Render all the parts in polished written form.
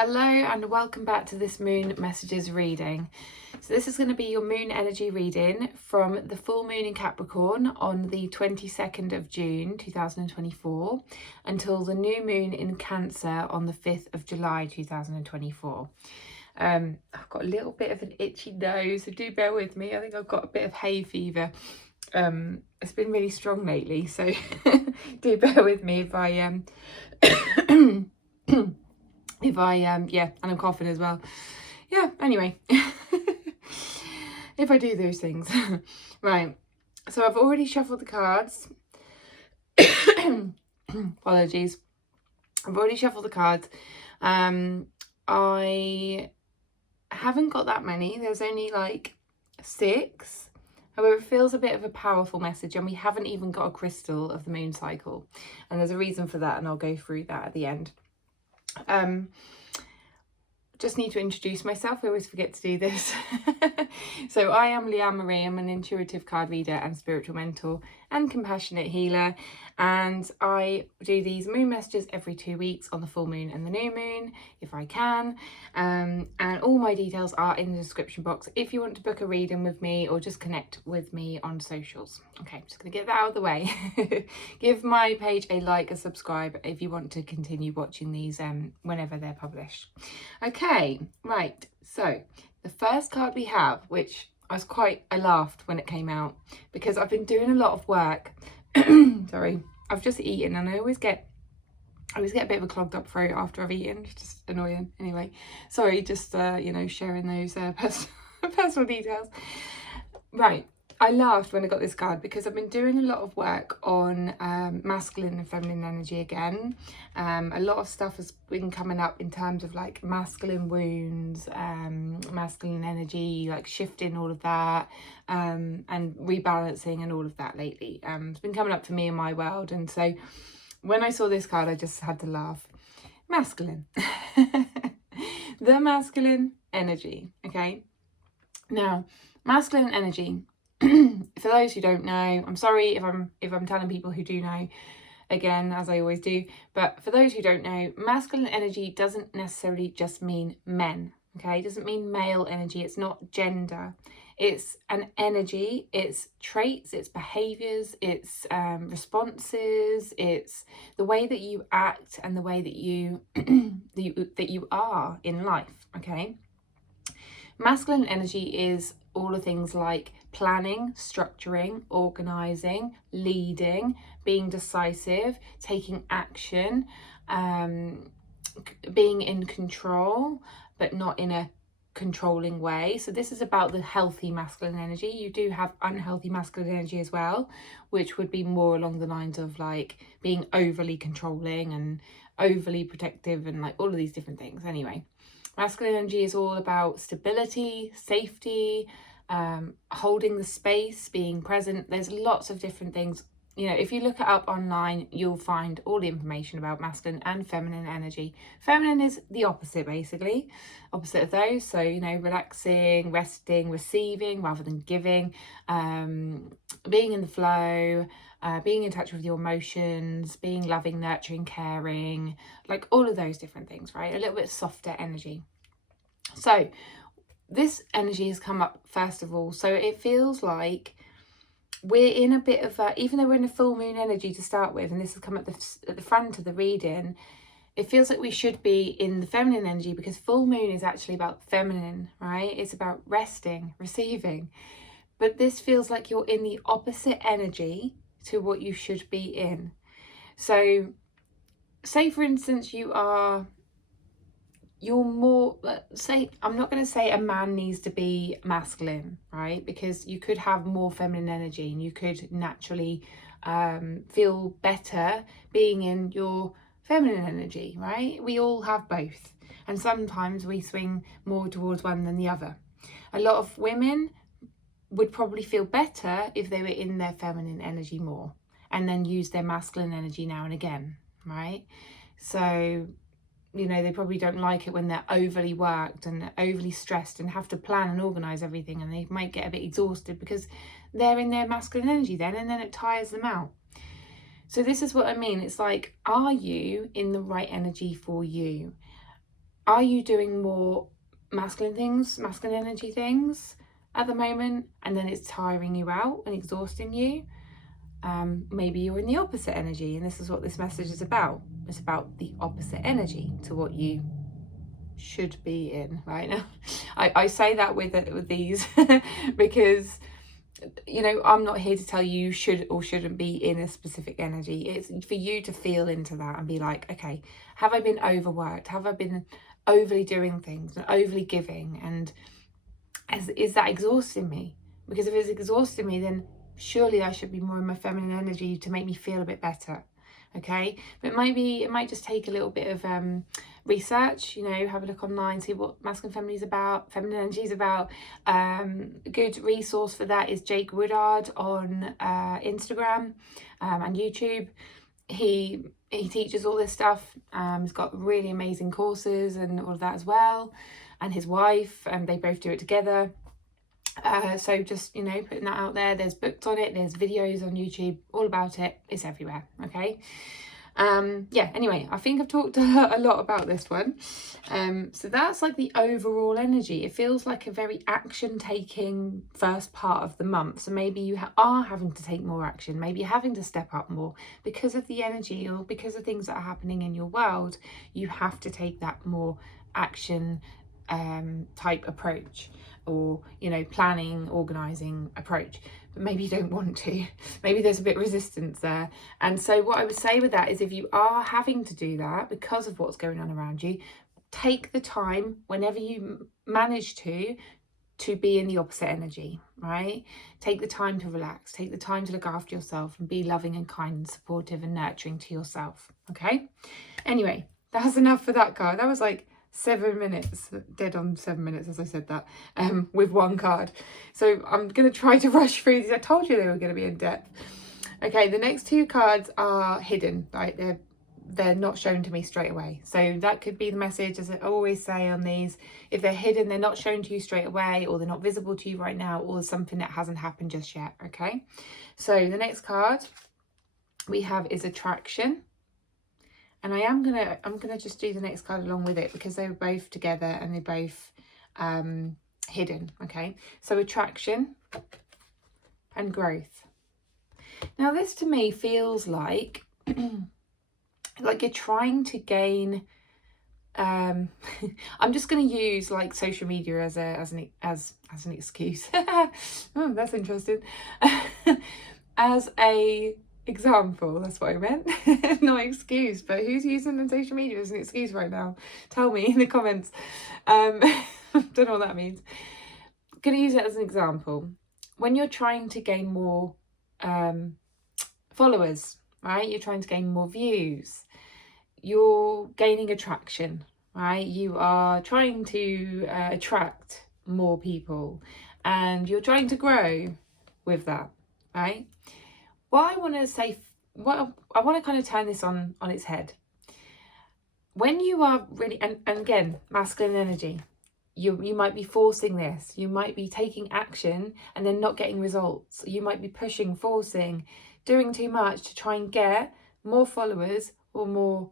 Hello and welcome back to this moon messages reading. So this is going to be your moon energy reading from the full moon in Capricorn on the 22nd of June 2024 until the new moon in Cancer on the 5th of July 2024. I've got a little bit of an itchy nose, so do bear with me. I think I've got a bit of hay fever. It's been really strong lately, so do bear with me if I and I'm coughing as well. Yeah, anyway, if I do those things. Right, so I've already shuffled the cards. Apologies. I've already shuffled the cards. I haven't got that many. There's only like 6. However, it feels a bit of a powerful message, and we haven't even got a crystal of the moon cycle. And there's a reason for that, and I'll go through that at the end. Just need to introduce myself. I always forget to do this. So I am Leanne Marie. I'm an intuitive card reader and spiritual mentor and compassionate healer, and I do these moon messages every 2 weeks on the full moon and the new moon if I can, and all my details are in the description box if you want to book a reading with me or just connect with me on socials. Okay, just gonna get that out of the way. Give my page a like, a subscribe if you want to continue watching these whenever they're published. Okay, right, so the first card we have, which I laughed when it came out because I've been doing a lot of work. Sorry, I've just eaten and I always get a bit of a clogged up throat after I've eaten. It's just annoying. Anyway, sorry, just sharing those personal details. Right, I laughed when I got this card because I've been doing a lot of work on masculine and feminine energy again. A lot of stuff has been coming up in terms of like masculine wounds, masculine energy, like shifting all of that, and rebalancing and all of that lately. It's been coming up for me in my world, and so when I saw this card I just had to laugh. Masculine. The masculine energy. Okay, now masculine energy, for those who don't know, I'm sorry if I'm telling people who do know, again, as I always do, but for those who don't know, masculine energy doesn't necessarily just mean men. Okay, it doesn't mean male energy. It's not gender. It's an energy. It's traits. It's behaviors. It's responses. It's the way that you act and the way that you that you are in life. Okay, masculine energy is all the things like planning, structuring, organising, leading, being decisive, taking action, being in control, but not in a controlling way. So this is about the healthy masculine energy. You do have unhealthy masculine energy as well, which would be more along the lines of like being overly controlling and overly protective and like all of these different things. Anyway, masculine energy is all about stability, safety, holding the space, being present. There's lots of different things. You know, if you look it up online, you'll find all the information about masculine and feminine energy. Feminine is the opposite, basically, opposite of those. So, you know, relaxing, resting, receiving rather than giving, being in the flow, being in touch with your emotions, being loving, nurturing, caring, like all of those different things, right? A little bit softer energy. So this energy has come up first of all. So it feels like we're in a bit of a, even though we're in a full moon energy to start with, and this has come at the front of the reading, it feels like we should be in the feminine energy because full moon is actually about feminine, right? It's about resting, receiving. But this feels like you're in the opposite energy to what you should be in. So say for instance you're more, say, I'm not going to say a man needs to be masculine, right? Because you could have more feminine energy and you could naturally feel better being in your feminine energy, right? We all have both. And sometimes we swing more towards one than the other. A lot of women would probably feel better if they were in their feminine energy more and then use their masculine energy now and again, right? So, you know, they probably don't like it when they're overly worked and overly stressed and have to plan and organise everything, and they might get a bit exhausted because they're in their masculine energy then, and then it tires them out. So this is what I mean. It's like, are you in the right energy for you? are you doing more masculine things, masculine energy things at the moment, and then it's tiring you out and exhausting you? Maybe you're in the opposite energy, and this is what this message is about. It's about the opposite energy to what you should be in right now. I say that with these because, you know, I'm not here to tell you should or shouldn't be in a specific energy. It's for you to feel into that and be like, okay, have I been overworked? Have I been overly doing things and overly giving? And is that exhausting me? Because if it's exhausting me, then surely I should be more in my feminine energy to make me feel a bit better. Okay, but it might just take a little bit of research, you know, have a look online, see what masculine feminine is about, feminine energy is about. A good resource for that is Jake Woodard on Instagram and YouTube. He teaches all this stuff. He's got really amazing courses and all of that as well, and his wife, they both do it together. So just, you know, putting that out there. There's books on it, there's videos on YouTube, all about it. It's everywhere. Okay. Yeah, anyway, I think I've talked a lot about this one. So that's like the overall energy. It feels like a very action taking first part of the month. So maybe you are having to take more action. Maybe you're having to step up more because of the energy or because of things that are happening in your world. You have to take that more action type approach, or, you know, planning, organizing approach. But maybe you don't want to. Maybe there's a bit of resistance there. And so what I would say with that is, if you are having to do that because of what's going on around you, take the time whenever you manage to be in the opposite energy, right? Take the time to relax, take the time to look after yourself and be loving and kind and supportive and nurturing to yourself. Okay. Anyway, that's enough for that card. That was like 7 minutes, dead on 7 minutes as I said that, with one card. So I'm going to try to rush through these. I told you they were going to be in depth. Okay, the next two cards are hidden, right? They're not shown to me straight away. So that could be the message, as I always say on these. If they're hidden, they're not shown to you straight away, or they're not visible to you right now, or there's something that hasn't happened just yet. Okay, so the next card we have is attraction. And I'm gonna just do the next card along with it because they're both together and they're both hidden. Okay, so attraction and growth. Now this to me feels like like you're trying to gain. I'm just going to use like social media as an excuse. Oh, that's interesting. As a example, that's what I meant. Not excuse, but who's using the social media as an excuse right now? Tell me in the comments. Don't know what that means. I'm gonna use it as an example. When you're trying to gain more followers, right? You're trying to gain more views. You're gaining attraction, right? You are trying to attract more people, and you're trying to grow with that, right? What I want to say, what I want to kind of turn this on its head. When you are really, and again, masculine energy, you might be forcing this. You might be taking action and then not getting results. You might be pushing, forcing, doing too much to try and get more followers or more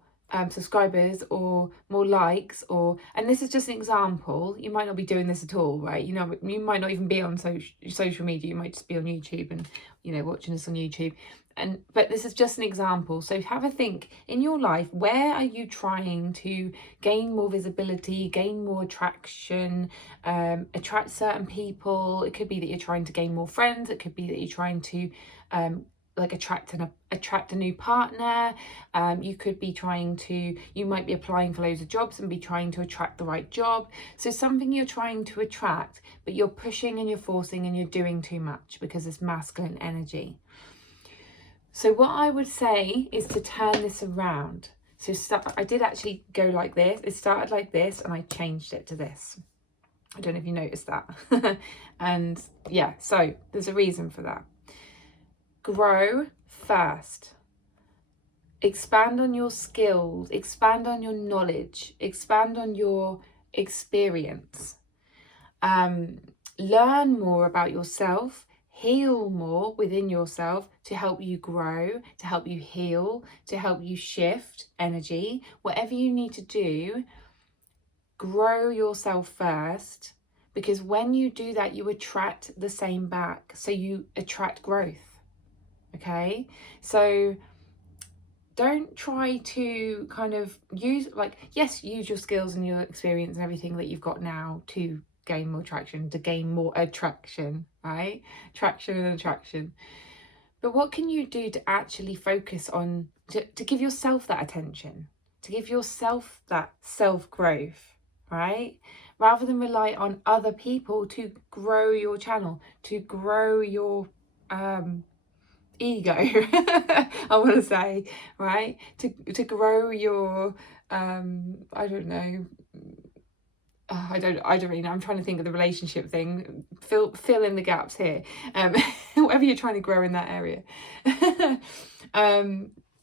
subscribers or more likes, and this is just an example. You might not be doing this at all, right? You know, you might not even be on social media. You might just be on YouTube and, you know, watching this on YouTube. But this is just an example. So have a think in your life. Where are you trying to gain more visibility, gain more attraction, attract certain people? It could be that you're trying to gain more friends. It could be that you're trying to like attract a new partner. You could be you might be applying for loads of jobs and be trying to attract the right job. So something you're trying to attract, but you're pushing and you're forcing and you're doing too much because it's masculine energy. So what I would say is to turn this around. So I did actually go like this. It started like this and I changed it to this. I don't know if you noticed that. And yeah, so there's a reason for that. Grow first. Expand on your skills, expand on your knowledge, expand on your experience. Learn more about yourself, heal more within yourself to help you grow, to help you heal, to help you shift energy. Whatever you need to do, grow yourself first, because when you do that, you attract the same back. So you attract growth. Okay, so don't try to kind of use, like, yes, use your skills and your experience and everything that you've got now to gain more traction, to gain more attraction, right? Traction and attraction. But what can you do to actually focus on, to give yourself that attention, to give yourself that self-growth, right? Rather than rely on other people to grow your channel, to grow your ego, I want to say, right? To grow your, I don't know, I don't really know. I'm trying to think of the relationship thing. Fill in the gaps here. Whatever you're trying to grow in that area.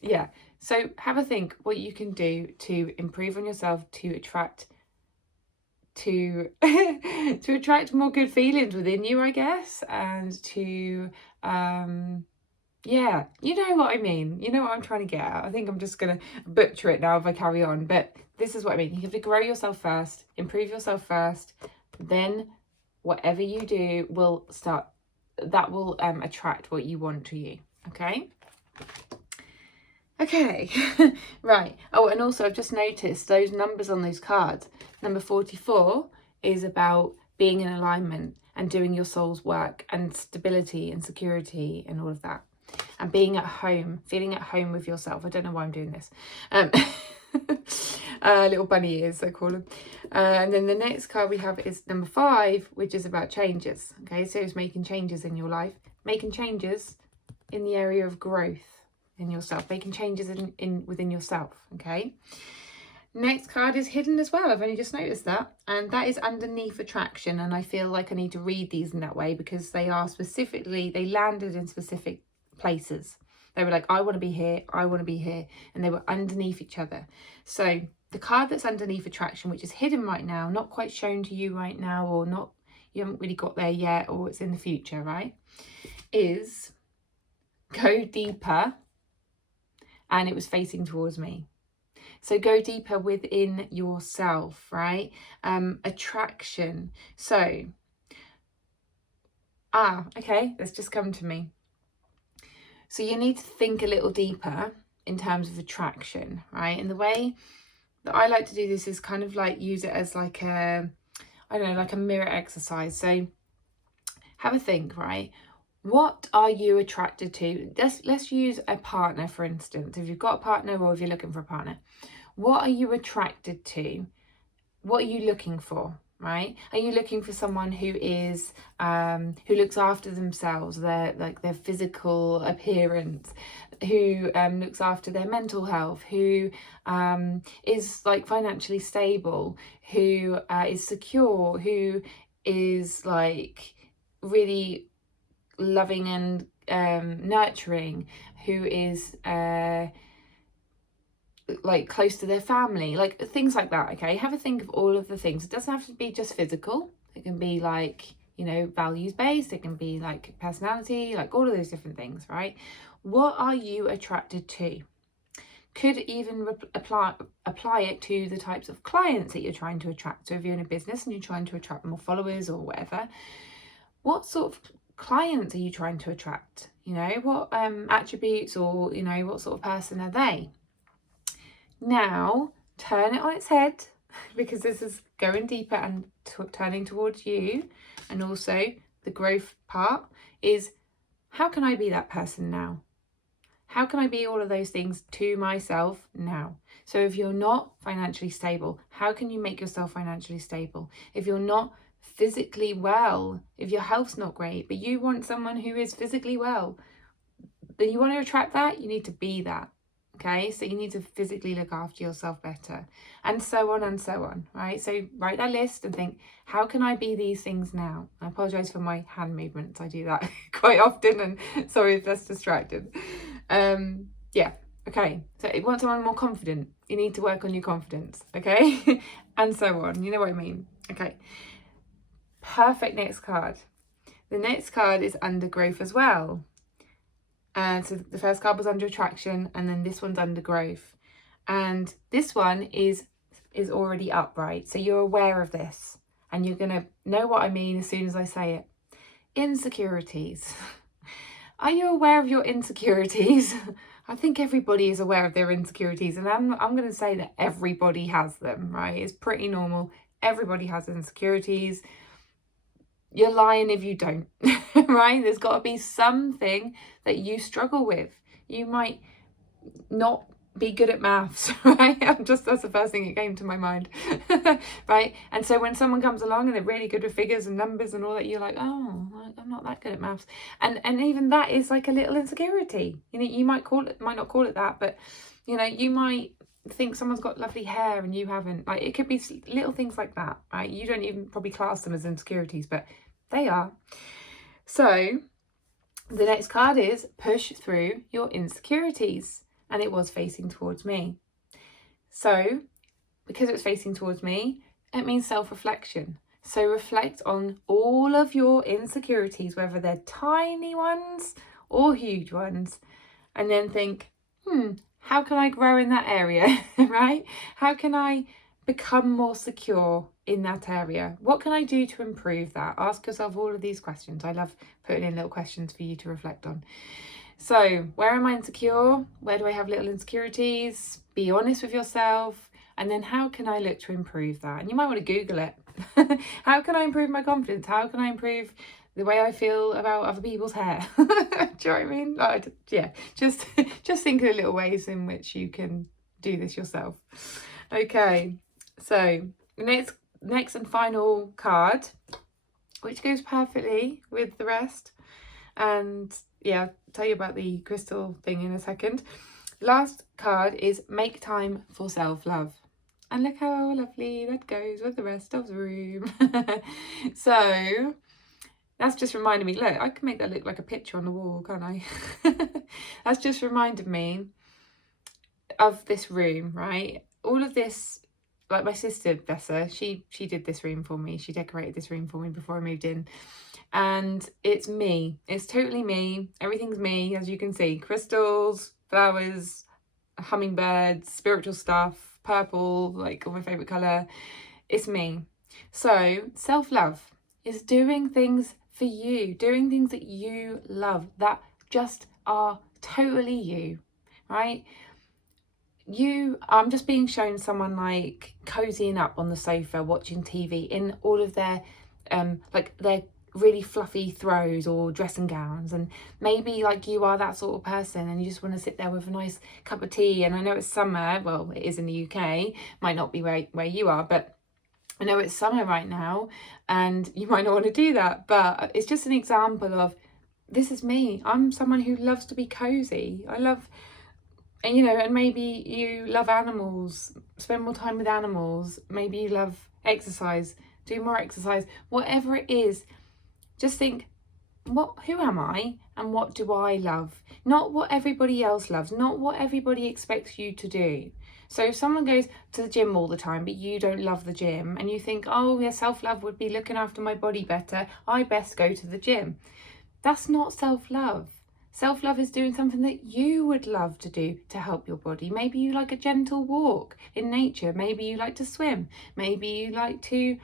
Yeah. So have a think what you can do to improve on yourself, to attract to attract more good feelings within you, I guess, and to yeah, you know what I mean. You know what I'm trying to get at. I think I'm just going to butcher it now if I carry on. But this is what I mean. You have to grow yourself first, improve yourself first. Then whatever you do will start, that will attract what you want to you. Okay? Okay. Right. Oh, and also I've just noticed those numbers on those cards. Number 44 is about being in alignment and doing your soul's work and stability and security and all of that. And being at home, feeling at home with yourself. I don't know why I'm doing this. Little bunny ears, I call them. And then the next card we have is number 5, which is about changes. Okay, so it's making changes in your life, making changes in the area of growth in yourself, making changes in within yourself. Okay. Next card is hidden as well. I've only just noticed that. And that is underneath attraction. And I feel like I need to read these in that way because they are specifically, they landed in specific places. They were like, I want to be here, I want to be here, and they were underneath each other. So the card that's underneath attraction, which is hidden right now, not quite shown to you right now, or not, you haven't really got there yet, or it's in the future, right, is go deeper, and it was facing towards me. So go deeper within yourself, right? Attraction. So okay, that's just come to me. So you need to think a little deeper in terms of attraction, right? And the way that I like to do this is kind of like use it as like a, I don't know, like a mirror exercise. So have a think, right? What are you attracted to? Let's use a partner, for instance. If you've got a partner or if you're looking for a partner, what are you attracted to? What are you looking for? Right? Are you looking for someone who is who looks after themselves, their physical appearance, who looks after their mental health, who is like financially stable, who is secure, who is like really loving and nurturing, who is like close to their family, like things like that. Okay, have a think of all of the things. It doesn't have to be just physical. It can be like, you know, values based. It can be like personality, like all of those different things, right? What are you attracted to? Could even apply it to the types of clients that you're trying to attract. So if you're in a business and you're trying to attract more followers or whatever, what sort of clients are you trying to attract? You know, what attributes, or, you know, what sort of person are they? Now, turn it on its head, because this is going deeper and turning towards you. And also the growth part is, how can I be that person now? How can I be all of those things to myself now? So if you're not financially stable, how can you make yourself financially stable? If you're not physically well, if your health's not great, but you want someone who is physically well, then you want to attract that, you need to be that. Okay, so you need to physically look after yourself better, and so on, right? So write that list and think, how can I be these things now? I apologize for my hand movements. I do that quite often, and sorry if that's distracted. Yeah, okay. So if you want someone more confident, you need to work on your confidence, okay? And so on, you know what I mean? Okay, perfect. Next card. The next card is under growth as well. And so the first card was under attraction, and then this one's under growth. And this one is is already upright. So you're aware of this and you're going to know what I mean as soon as I say it. Insecurities. Are you aware of your insecurities? I think everybody is aware of their insecurities, and I'm going to say that everybody has them, right? It's pretty normal. Everybody has insecurities. You're lying if you don't, right? There's got to be something that you struggle with. You might not be good at maths, right? That's the first thing that came to my mind, right? And so when someone comes along and they're really good with figures and numbers and all that, you're like, oh, I'm not that good at maths. And even that is like a little insecurity. You know, you might not call it that, but you know, you might think someone's got lovely hair and you haven't. Like, it could be little things like that, right? You don't even probably class them as insecurities, but they are. So the next card is push through your insecurities. And it was facing towards me. So because it was facing towards me, it means self-reflection. So reflect on all of your insecurities, whether they're tiny ones or huge ones, and then think, how can I grow in that area, right? How can I become more secure in that area? What can I do to improve that? Ask yourself all of these questions. I love putting in little questions for you to reflect on. So where am I insecure? Where do I have little insecurities? Be honest with yourself. And then how can I look to improve that? And you might want to Google it. How can I improve my confidence? How can I improve the way I feel about other people's hair? Do you know what I mean? Yeah, just think of the little ways in which you can do this yourself. Okay, so the next and final card, which goes perfectly with the rest. And yeah, I'll tell you about the crystal thing in a second. Last card is make time for self-love. And look how lovely that goes with the rest of the room. So that's just reminded me, look, I can make that look like a picture on the wall, can't I? That's just reminded me of this room, right? All of this, like my sister, bless her, she did this room for me. She decorated this room for me before I moved in. And it's me. It's totally me. Everything's me, as you can see. Crystals, flowers, hummingbirds, spiritual stuff, purple, like my favourite colour. It's me. So self-love is doing things for you, doing things that you love, that just are totally you, right? I'm just being shown someone like cozying up on the sofa, watching TV in all of their, like their really fluffy throws or dressing gowns, and maybe like you are that sort of person and you just want to sit there with a nice cup of tea. And I know it's summer, well, it is in the UK, might not be where you are, but I know it's summer right now and you might not want to do that, but it's just an example of, this is me. I'm someone who loves to be cozy. I love, and you know, and maybe you love animals, spend more time with animals, maybe you love exercise, do more exercise, whatever it is. Just think, who am I and what do I love? Not what everybody else loves, not what everybody expects you to do. So if someone goes to the gym all the time, but you don't love the gym, and you think, oh yeah, self-love would be looking after my body better, I best go to the gym. That's not self-love. Self-love is doing something that you would love to do to help your body. Maybe you like a gentle walk in nature. Maybe you like to swim. Maybe you like to,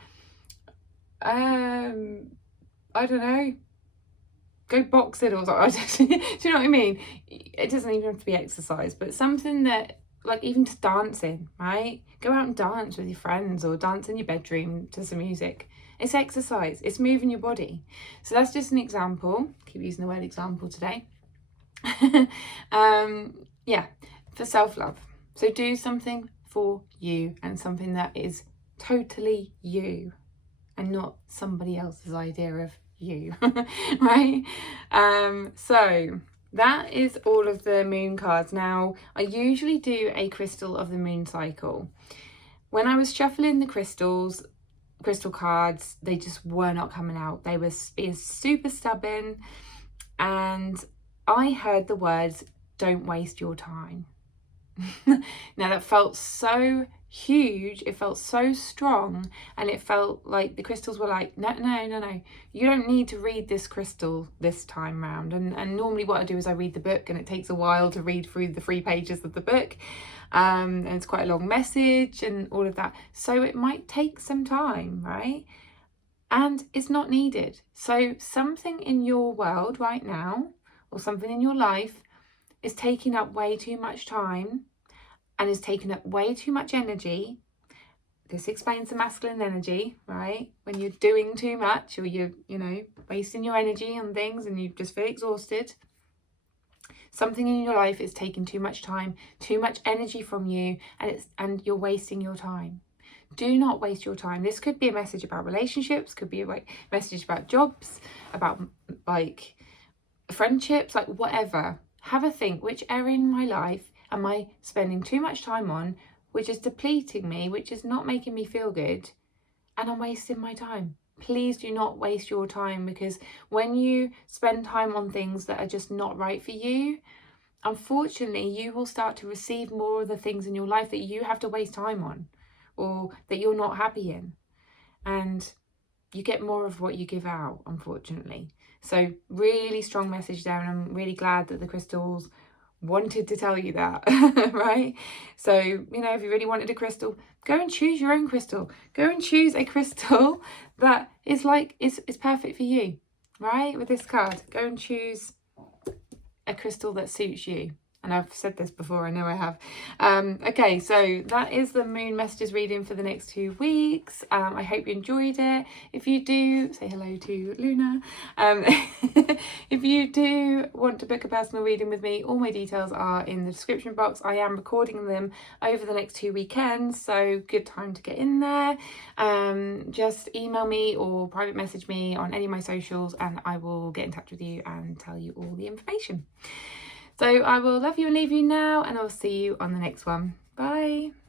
I don't know, go boxing or something. Do you know what I mean? It doesn't even have to be exercise, but something that, like, even just dancing, right? Go out and dance with your friends or dance in your bedroom to some music. It's exercise. It's moving your body. So that's just an example. Keep using the word example today. Yeah, for self-love. So do something for you and something that is totally you and not somebody else's idea of you, right? So that is all of the moon cards. Now, I usually do a crystal of the moon cycle. When I was shuffling the crystal cards, they just were not coming out. They were being super stubborn, and I heard the words, don't waste your time. Now that felt so huge, it felt so strong, and it felt like the crystals were like, no, you don't need to read this crystal this time round. And normally what I do is I read the book, and it takes a while to read through the 3 pages of the book, and it's quite a long message and all of that, so it might take some time, right? And it's not needed. So something in your world right now, or something in your life, is taking up way too much time and is taking up way too much energy. This explains the masculine energy, right? When you're doing too much, or you're, wasting your energy on things and you just feel exhausted. Something in your life is taking too much time, too much energy from you, and you're wasting your time. Do not waste your time. This could be a message about relationships, could be a message about jobs, about like friendships, like whatever. Have a think, which area in my life am I spending too much time on, which is depleting me, which is not making me feel good, and I'm wasting my time. Please do not waste your time, because when you spend time on things that are just not right for you, unfortunately, you will start to receive more of the things in your life that you have to waste time on, or that you're not happy in. And you get more of what you give out, unfortunately. So really strong message there, and I'm really glad that the crystals wanted to tell you that, right? So, if you really wanted a crystal, go and choose your own crystal. Go and choose a crystal that is perfect for you, right? With this card, go and choose a crystal that suits you. And I've said this before, I know I have. Okay, so that is the moon messages reading for the next 2 weeks. I hope you enjoyed it. If you do, say hello to Luna. If you do want to book a personal reading with me, all my details are in the description box. I am recording them over the next 2 weekends, so good time to get in there. Just email me or private message me on any of my socials, and I will get in touch with you and tell you all the information. So I will love you and leave you now, and I'll see you on the next one. Bye.